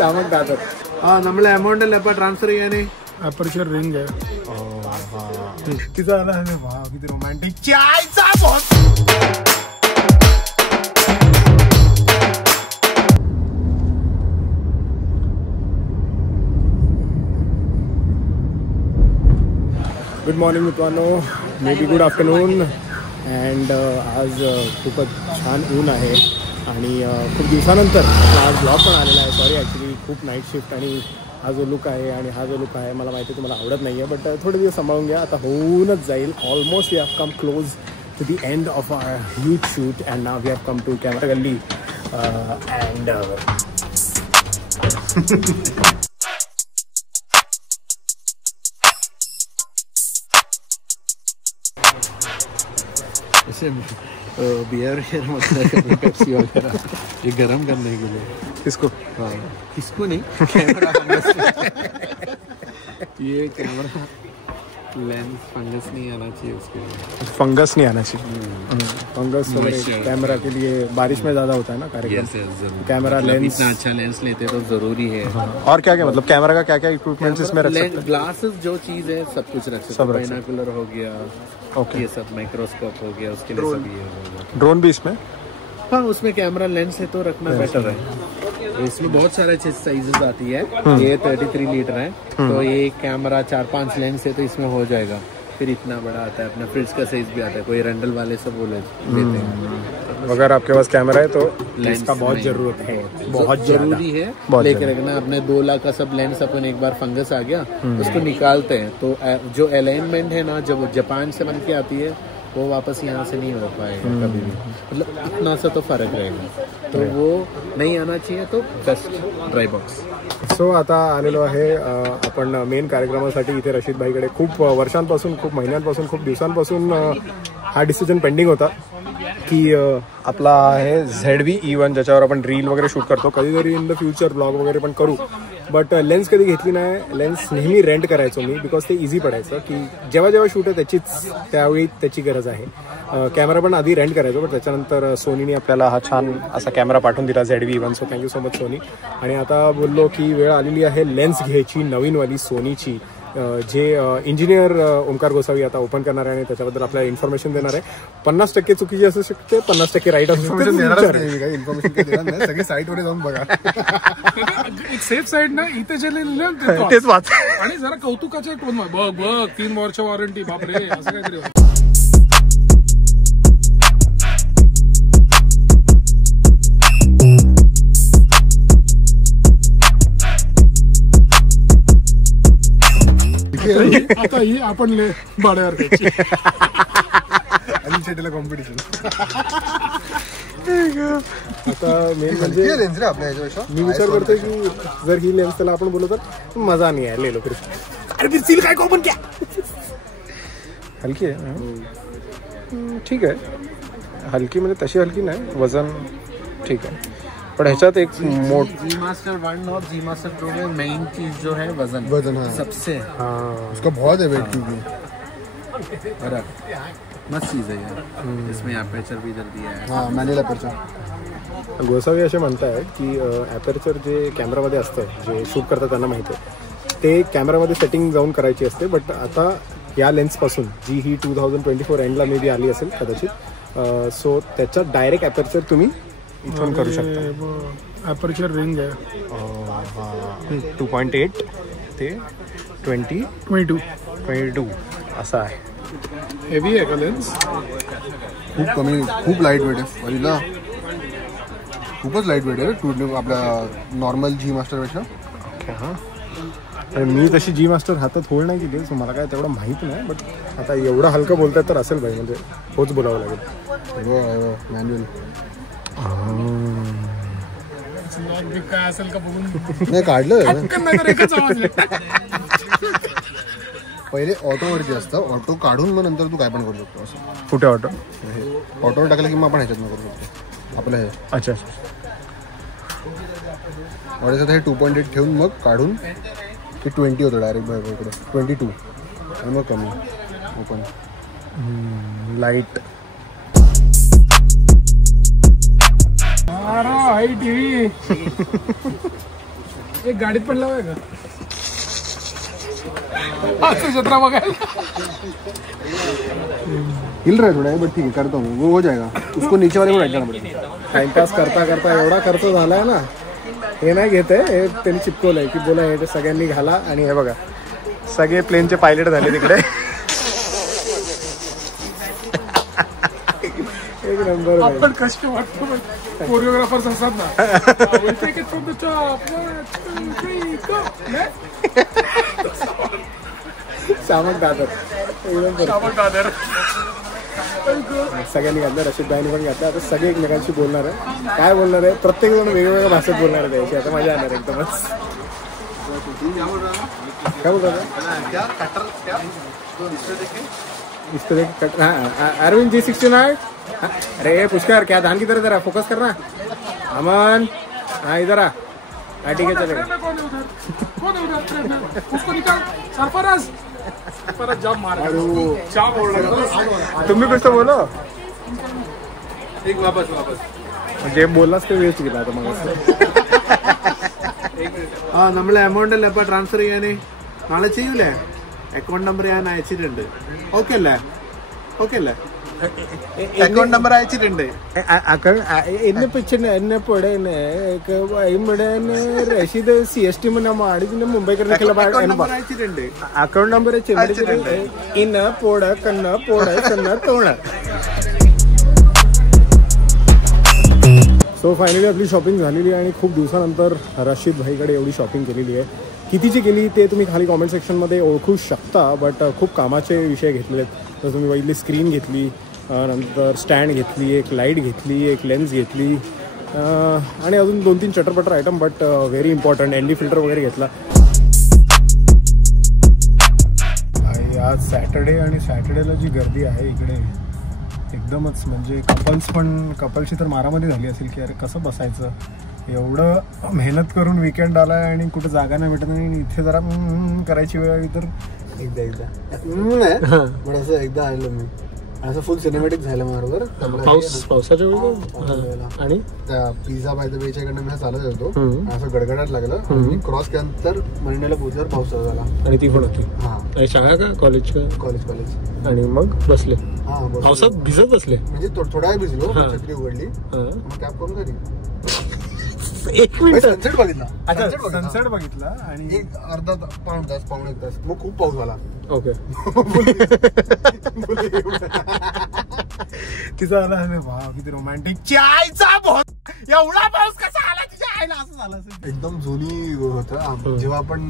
ചമക്കാത്ത നമ്മൾ എമൗണ്ട് എപ്പോൾ ട്രാൻസ്ഫർ ചെയ്യാനേ अपर्चर रिंग है. रोमांटिक. गुड मॉर्निंग मित्रांनो, may be good afternoon. And आज खूपच छान ऊन आहे आणि खूप दिवसानंतर आज ब्लॉग पण आलेला आहे. सॉरी ॲक्च्युली खूप नाईट शिफ्ट आणि हा जो लुक आहे आणि हा जो लुक आहे मला माहिती आहे तुम्हाला आवडत नाही आहे, बट थोडे दिवस सांभाळून घ्या. आता होऊनच जाईल. Almost we have come close to the end of our huge shoot and now we have come to camera गल्ली अँड बियर मतलब पेप्सी वगैरह ये गर्म करने के लिए. किसको? हाँ, किसको नहीं, कैमरा ये कैमरा लेंस फंगस नहीं आना चाहिए उसके लिए. फंगस नहीं आना चाहिए. फंगस कैमरा के लिए बारिश में ज़्यादा होता है ना कार्यक्रम. कैमरा लेंस, इतना अच्छा लेंस लेते तो जरूरी है. और क्या क्या मतलब कैमरा का क्या क्या इक्विपमेंट्स इसमें रख सकते हैं? ग्लासेस जो चीज़ है सब कुछ रख सकते हैं. बाइनोकुलर हो गया, ओके, ये सब माइक्रोस्कोप हो गया, उसके लिए सब ये हो गया. ड्रोन भी इसमें? हाँ, उसमें कैमरा लेंस है तो रखना बेटर है. इसमें बहुत सारे साइजेस आती है. ये 33 लीटर है तो ये कैमरा 4-5 लेंस है तो इसमें हो जाएगा. फिर इतना बड़ा आता है, अपना फ्रिज का साइज भी आता है. कोई रंडल वाले सब वो लेते हैं. अगर आपके पास कैमरा है तो लेंस का बहुत जरूरत है, बहुत जरूरी है. लेके रखना अपने 2 लाख का सब लेंस. अपन एक बार फंगस आ गया उसको निकालते हैं तो जो अलाइनमेंट है ना, जब जापान से बन के आती है वो वापस यहाँ से नहीं हो पाएगा कभी भी. मतलब इतना सा तो फर्क रहेगा, तो वो नहीं आना चाहिए. तो बेस्ट ड्राई बॉक्स. सो आता आलेलो आहे आपण मेन कार्यक्रमासाठी इथे रशीद भाईकडे. खूप वर्षांपासून, खूप महिन्यांपासून, खूप दिवसांपासून हा डिसिजन पेंडिंग होता की आपला आहे ZV-E1 ज्याच्यावर आपण रील वगैरे शूट करतो. कधीतरी इन द फ्युचर ब्लॉग वगैरे पण करू, बट लेन्स कधी घेतली नाही. लेन्स नेहमी रेंट करायचो मी, बिकॉज ते इझी पडायचं की जेव्हा जेव्हा शूट आहे त्यावेळी त्याची गरज आहे. कॅमेरा पण आधी रेंट करायचो, बट त्याच्यानंतर सोनीने आपल्याला हा छान असा कॅमेरा पाठवून दिला ZV-E1. So thank you so much Sony. आणि आता बोललो की वेळ आलेली आहे लेन्स घ्यायची नवीनवाली सोनीची, जे इंजिनियर ओमकार गोसावी आता ओपन करणार आहे आणि त्याच्याबद्दल आपल्याला इन्फॉर्मेशन देणार आहे. 50% चुकीची असू शकते, 50% राईट असू शकते. इन्फॉर्मेशन सगळी साईटवर जाऊन बघा. एक सेफ साईड ना इथे जे तेच वाच आणि जरा कौतुकाच्या टोन बघ 3 वर्ष वॉरंटी. बापरे, असं काहीतरी. आता ही आपण भाड्यावर द्यायची आणि शेतीला कॉम्पिटिशन. आता मेन म्हणजे मी विचार करतोय की जर ही लेन्स त्याला आपण बोललो तर मजा नाही आहे. लेलो फिर काय कॉमन क्या हलकी आहे. ठीक आहे, हलकी म्हणजे तशी हलकी नाही, वजन ठीक आहे. पण ह्याच्यात एक जी मास्टर 1 और जी मास्टर प्रो में मेन चीज जो है वजन. हाँ. सबसे उसका बहुत है वेट क्योंकि मस्त चीज है यार. इसमें अपर्चर भी इधर दिया है. हाँ, मैनुअल अपर्चर. गोसावी असे म्हणताय की अपर्चर जे कॅमेरामध्ये असतं, जे शूट करतात त्यांना माहिती आहे, ते कॅमेरामध्ये सेटिंग जाऊन करायची असते. बट आता या लेन्सपासून जी ही 2024 एंडला मे बी आली असेल कदाचित, सो त्याच्यात डायरेक्ट अपर्चर तुम्ही इथून करू शकता. अपर्चर रिंग आहे 2.8 ते 22 असा आहे. हेवी आहे का लेन्स? खूप कमी, खूप लाईट वेट आहे. पहिला खूपच लाईट वेट आहे आपल्या नॉर्मल जी मास्टरपेक्षा. ओके. हां, मी तशी जी मास्टर हातात होल्ड नाही केली, सो मला काय तेवढं माहीत नाही. बट आता एवढं हलकं बोलतात तर असेल भाई, म्हणजे होच बोलावं लागेल. मॅन्युअल काय असेल का बघून नाही काढलं. पहिले ऑटोवरती असतं, ऑटो काढून मग नंतर तू काय पण करू शकतो. असं कुठे ऑटो? ऑटोवर टाकलं की मग आपण ह्याच्यात करू शकतो आपलं हे. अच्छा, ऑटोचं हे 2.8 ठेवून मग काढून की 20 होतं डायरेक्ट इकडे 22 आणि मग कमी ओपन लाईट. टीव्ही एक गाडीत पण लावाय का जत्रा बघायला हिल रहा है थोड़ा बट ठीक है करता हूँ वो हो जाएगा उसको नीचे वाले को रखना पड़ेगा टाइमपास करता करता एवढा खर्च झालाय ना हे नाही घेत आहे हे त्यांनी चिपकवलंय की बोला हे सगळ्यांनी घाला आणि हे बघा सगळे प्लेनचे पायलट झाले तिकडे एक नंबर आपण कष्ट वाटतो कोरिओग्राफर्स असतात ना सामक दादर सगळ्यांनी घातलं रशीद भाईनी पण घातलं आता सगळे एकमेकांशी बोलणार आहे काय बोलणार आहे प्रत्येक जण वेगवेगळ्या भाषेत बोलणार आहे त्याची आता मजा येणार एकदमच क्या बोल रहा था अरविंद G69 अरे पुष्कर क्या धान की तरह जरा फोकस करना अमन हाँ इधर आ हाँ ठीक है चलेगा तुम भी कुछ तो बोलो एक वापस जे बोललास ते वेस्ट गेला आता मग നമ്മളെ എമൗണ്ട് അല്ലേ ഇപ്പൊ ട്രാൻസ്ഫർ ചെയ്യാന് നാളെ ചെയ്യൂലേ അക്കൗണ്ട് നമ്പർ ഞാൻ അയച്ചിട്ടുണ്ട് ഓക്കെ അല്ലേ അക്കൗണ്ട് നമ്പർ അയച്ചിട്ടുണ്ട് എന്നെ ഇവിടെ റഷീദ് CST ಮಾಡಿ ಮುಂಬೈ അയച്ചിട്ടുണ്ട് अकाउंट नंबर इन पोड कन्न पोड कन्न तोड सो फायनली आपली शॉपिंग झालेली आहे आणि खूप दिवसानंतर रशीद भाईकडे एवढी शॉपिंग केलेली आहे कितीची केली ते तुम्ही खाली कॉमेंट सेक्शनमध्ये ओळखू शकता बट खूप कामाचे विषय घेतलेले आहेत तर तुम्ही पहिली स्क्रीन घेतली नंतर स्टँड घेतली एक लाईट घेतली एक लेन्स घेतली आणि अजून 2-3 चटरपटर item but very important ND filter वगैरे घेतला आज सॅटर्डे आणि सॅटर्डेला जी गर्दी आहे इकडे एकदमच म्हणजे कपल्सची तर मारामारी झाली असेल की अरे कसं बसायचं एवढं मेहनत करून विकेंड आलाय आणि कुठं जागा नाही भेटत आणि इथे जरा करायची वेळ आली तर एकदा असं एकदा आलो मी असं फुल सिनेमॅटिक झालं बरोबर पावसाच्या वेळेला आणि त्या पिझ्झा बाय द वेच्या कडनं मी चालत होतो असं गडगडाट लागलं आणि क्रॉस केल्यानंतर मरिनाला पोहोचल्यावर पाऊस चालू झाला आणि ती पण होती हा शाळा का कॉलेज कॉलेज आणि मग बसले हा पावसात भिजत बसले म्हणजे थोडा वेळ भिजलो छत्री उघडली मग कॅब करून घरी एक मिनिट सनसेट बघितला सनसेट बघितला आणि एक अर्धा पाऊण एक तास मग खूप पाऊस झाला ओके तिचा आला अरे वा किती रोमॅन्टिक एवढा पाऊस कसा आला तिच्या आईला असं झालं एकदम जुनी होतं जेव्हा आपण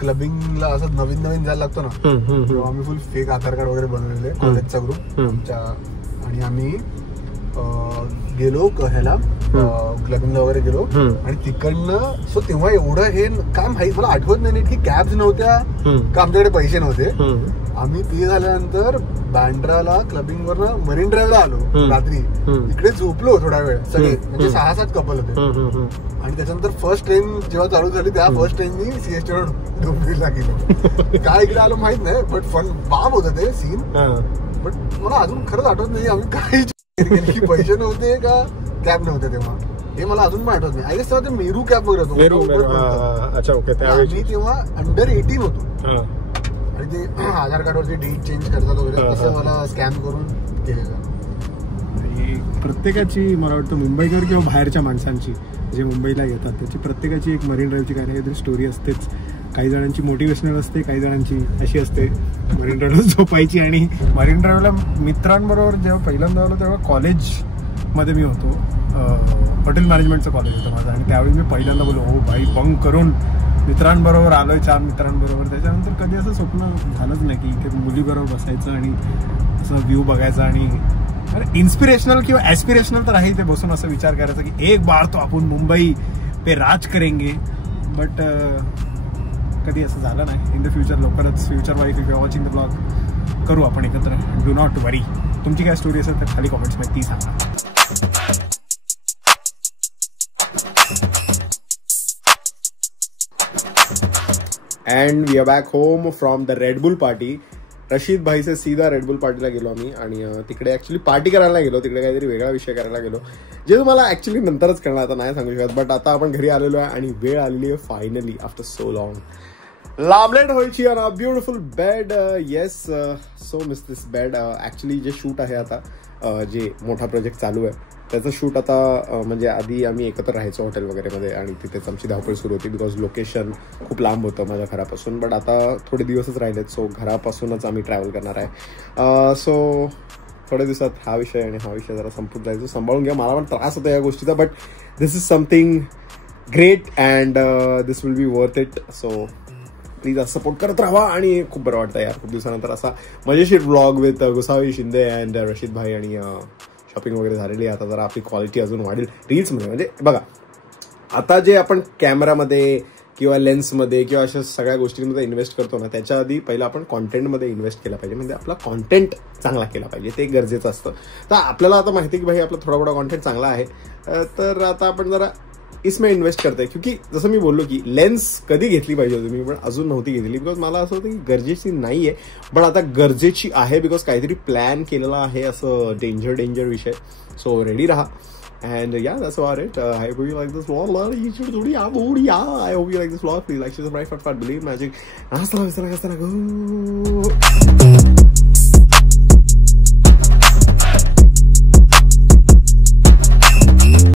क्लबिंगला असं नवीन जायला लागतो ना तेव्हा आम्ही फुल फेक आधार कार्ड वगैरे बनवलेले कॉलेजचा ग्रुप आमच्या आणि आम्ही गेलो ह्याला क्लबिंगला वगैरे गेलो आणि तिकडनं सो तेव्हा एवढं हे काय माहित मला आठवत नाही की कॅब्स नव्हत्या का आमच्याकडे पैसे नव्हते आम्ही ते झाल्यानंतर बँड्राला क्लबिंग वरनं मरीन ड्राईव्हला आलो रात्री इकडे झोपलो थोडा वेळ सगळे म्हणजे 6-7 कपल होते आणि त्याच्यानंतर फर्स्ट ट्रेन जेव्हा चालू झाली त्या फर्स्ट ट्रेननी CST वर डोंबिवलीला गेलो काय इकडे आलो माहित नाही बट फन बाम होतं ते सीन बट मला अजून खरंच आठवत नाही आम्ही काय पैसे नव्हते का कॅब नव्हते तेव्हा हे मला अजून पण आठवत नाही आय गेस तेव्हा ते मेरू कॅब वगैरे होतो मी तेव्हा अंडर 18 होतो आणि ते आधार कार्डवरती डेट चेंज करतात वगैरे तसं मला स्कॅन करून केलेलं प्रत्येकाची मला वाटतं मुंबईकर किंवा बाहेरच्या माणसांची जे मुंबईला येतात त्याची प्रत्येकाची एक मरीन ड्राईव्हची काही ना काहीतरी स्टोरी असतेच काही जणांची मोटिवेशनल असते काही जणांची अशी असते मरीन ड्राईव्हला झोपायची आणि मरीन ड्राईव्हला मित्रांबरोबर जेव्हा पहिल्यांदा आलो तेव्हा कॉलेजमध्ये मी होतो हॉटेल मॅनेजमेंटचं कॉलेज होतं माझं आणि त्यावेळी मी पहिल्यांदा बोललो हो भाई बंक करून मित्रांबरोबर आलोय 4 मित्रांबरोबर त्याच्यानंतर कधी असं स्वप्न झालंच नाही की इथे मुलीबरोबर बसायचं आणि असं व्ह्यू बघायचा आणि इन्स्पिरेशनल किंवा ॲस्पिरेशनल तर आहे ते बसून असं विचार करायचा की एक बार तो आपण मुंबई पे राज करेंगे बट कधी असं झालं नाही इन द फ्युचर लवकरच future wife if you watching the blog करू आपण एकत्र डू नॉट वरी तुमची काय स्टोरी असेल तर खाली कॉमेंट्समध्ये ती सांगा and we are back home from the Red Bull party Rashid भाई से सीधा रेड बुल पार्टीला गेलो आम्ही आणि तिकडे ॲक्च्युली पार्टी करायला गेलो तिकडे काहीतरी वेगळा विषय करायला गेलो जे तुम्हाला ऍक्च्युली नंतरच कळणार, आता नाही सांगू शकत. बट आता आपण घरी आलेलो आहे आणि वेळ आलेली आहे फायनली आफ्टर सो लॉंग लामलेट व्हायची on a beautiful bed. Yes, so miss this bed. Actually जे शूट आहे आता, जे मोठा प्रोजेक्ट चालू आहे त्याचं शूट आता, म्हणजे आधी आम्ही एकत्र राहायचो हॉटेल वगैरे मध्ये आणि तिथेच आमची धावपळ सुरू होती बिकॉज लोकेशन खूप लांब होतं माझ्या घरापासून. बट आता थोडे दिवसच राहिलेत, सो घरापासूनच आम्ही ट्रॅव्हल करणार आहे. सो थोड्या दिवसात हा विषय आणि हा विषय जरा संपून जायचं. सांभाळून घ्या, मला पण त्रास होतो या गोष्टीचा, but this is something great and this will be worth it. So please असं सपोर्ट करत राहा. आणि खूप बरं वाटतं यार, खूप दिवसानंतर असा मजेशीर vlog with Gosavi Shinde and Rashid भाई. आणि शॉपिंग वगैरे झालेली आहे, आता जरा आपली क्वालिटी अजून वाढेल रील्समध्ये. म्हणजे बघा, आता जे आपण कॅमेरामध्ये किंवा लेन्समध्ये किंवा अशा सगळ्या गोष्टींमध्ये इन्व्हेस्ट करतो ना, त्याच्या आधी पहिला आपण कॉन्टेंटमध्ये इन्व्हेस्ट केला पाहिजे. म्हणजे आपला कॉन्टेंट चांगला केला पाहिजे, ते गरजेचं असतं. तर आपल्याला आता माहिती आहे की भाई आपला थोडा कॉन्टेंट चांगला आहे, तर आता आपण जरा इसमें इन्व्हेस्ट करताय. क्योंकि जसं मी बोललो की लेन्स कधी घेतली पाहिजे होती मी, पण अजून नव्हती घेतली बिकॉज मला असं होतं की गरजेची नाहीये, पण आता गरजेची आहे बिकॉज काहीतरी प्लॅन केलेला आहे असं डेंजर विषय. सो रेडी राहा. And yeah, that's about it. I hope you like this vlog. I hope you like this vlog. Please like, share, subscribe, believe magic. Hasta la vista,